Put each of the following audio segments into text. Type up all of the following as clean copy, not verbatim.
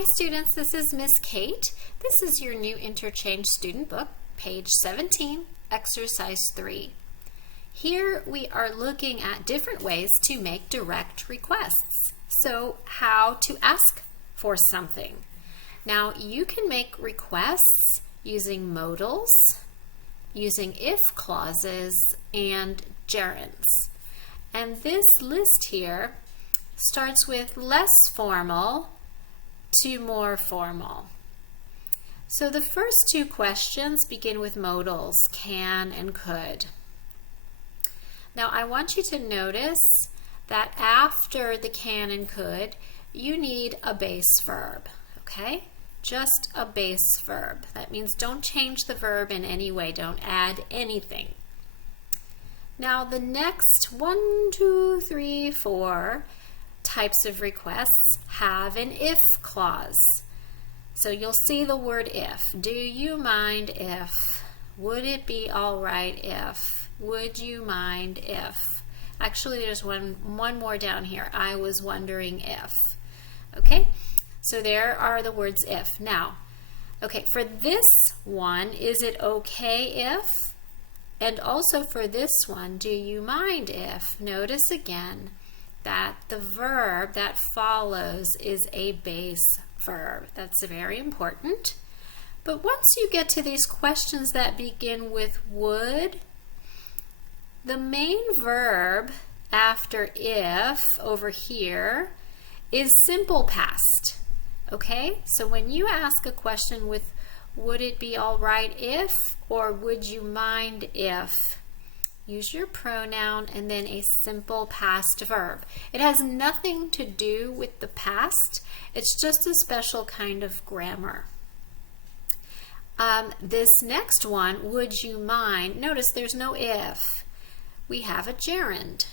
Hi students, this is Miss Kate. This is your new interchange student book, page 17, exercise 3. Here we are looking at different ways to make direct requests. So how to ask for something. Now you can make requests using modals, using if clauses, and gerunds. And this list here starts with less formal to more formal. So the first two questions begin with modals, can and could. Now I want you to notice that after the can and could, you need a base verb, okay? Just a base verb. That means don't change the verb in any way, don't add anything. Now the next 1, 2, 3, 4 types of requests have an if clause. So you'll see the word if. Do you mind if? Would it be all right if? Would you mind if? Actually, there's one more down here. I was wondering if. Okay, so there are the words if. Now, okay, for this one, is it okay if? And also for this one, do you mind if? Notice again that the verb that follows is a base verb. That's very important. But once you get to these questions that begin with would, the main verb after if over here is simple past. Okay? So when you ask a question with would it be all right if or would you mind if, use your pronoun and then a simple past verb. It has nothing to do with the past. It's just a special kind of grammar. This next one, would you mind, notice there's no if. We have a gerund.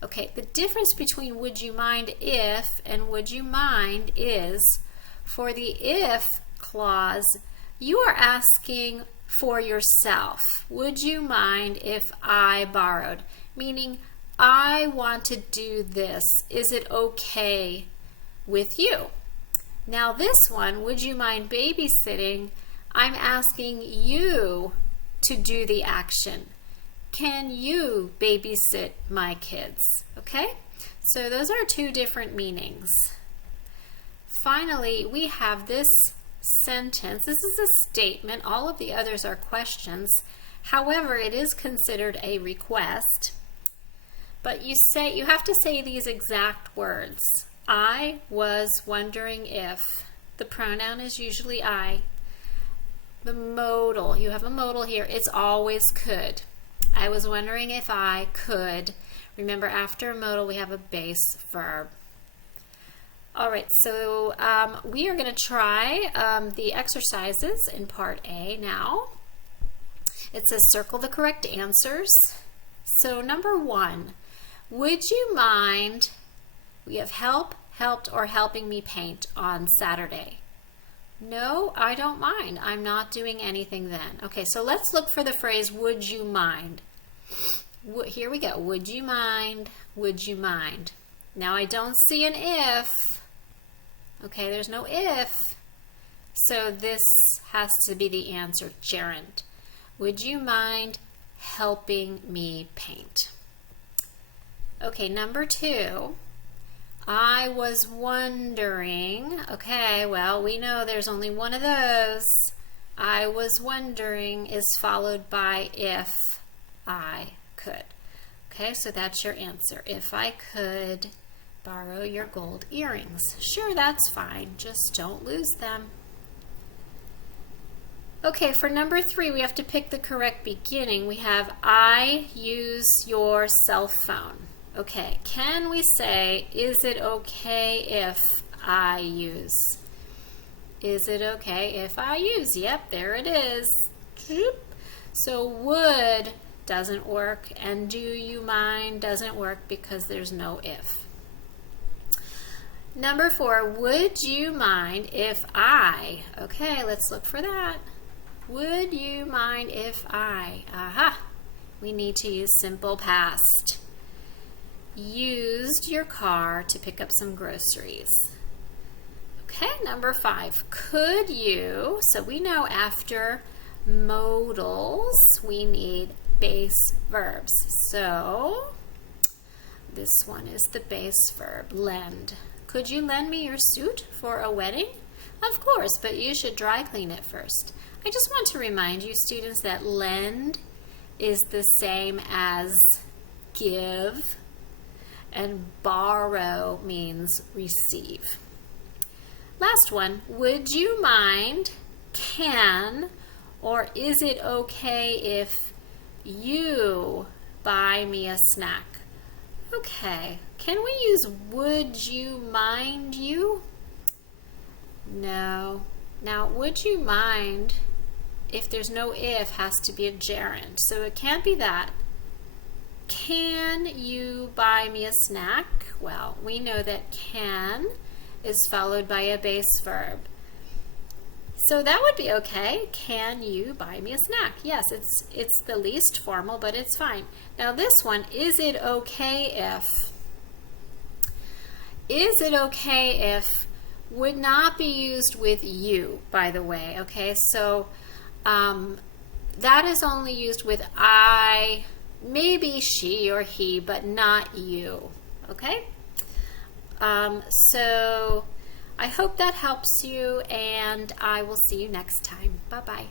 Okay, the difference between would you mind if and would you mind is for the if clause, you are asking for yourself. Would you mind if I borrowed? Meaning, I want to do this. Is it okay with you? Now this one, would you mind babysitting? I'm asking you to do the action. Can you babysit my kids? Okay? So those are two different meanings. Finally, we have this sentence. This is a statement. All of the others are questions. However, it is considered a request. But you have to say these exact words. I was wondering if. The pronoun is usually I. The modal, you have a modal here. It's always could. I was wondering if I could. Remember, after a modal, we have a base verb. All right, so we are going to try the exercises in part A now. It says circle the correct answers. So number 1, would you mind, we have helped, or helping me paint on Saturday. No, I don't mind. I'm not doing anything then. Okay, so let's look for the phrase, would you mind? Here we go. Would you mind? Would you mind? Now I don't see an if. Okay, there's no if. So this has to be the answer, gerund. Would you mind helping me paint? Okay, number 2. I was wondering, okay, well, we know there's only one of those. I was wondering is followed by if I could. Okay, so that's your answer. If I could borrow your gold earrings. Sure, that's fine. Just don't lose them. Okay, for number 3, we have to pick the correct beginning. We have I use your cell phone. Okay, can we say, is it okay if I use? Is it okay if I use? Yep, there it is. So would doesn't work, and do you mind doesn't work because there's no if. Number 4, would you mind if I? Okay, let's look for that. Would you mind if I? Aha! We need to use simple past. Used your car to pick up some groceries. Okay, number 5. Could you, so we know after modals we need base verbs. So this one is the base verb, lend. Could you lend me your suit for a wedding? Of course, but you should dry clean it first. I just want to remind you, students, that lend is the same as give, and borrow means receive. Last one, would you mind, can, or is it okay if you buy me a snack? Okay, can we use would you mind you? No. Now, would you mind, if there's no if, has to be a gerund. So it can't be that. Can you buy me a snack? Well, we know that can is followed by a base verb. So that would be okay. Can you buy me a snack? Yes, it's the least formal, but it's fine. Now this one, is it okay if? Is it okay if would not be used with you, by the way, okay? So that is only used with I, maybe she or he, but not you, okay? So I hope that helps you, and I will see you next time. Bye-bye.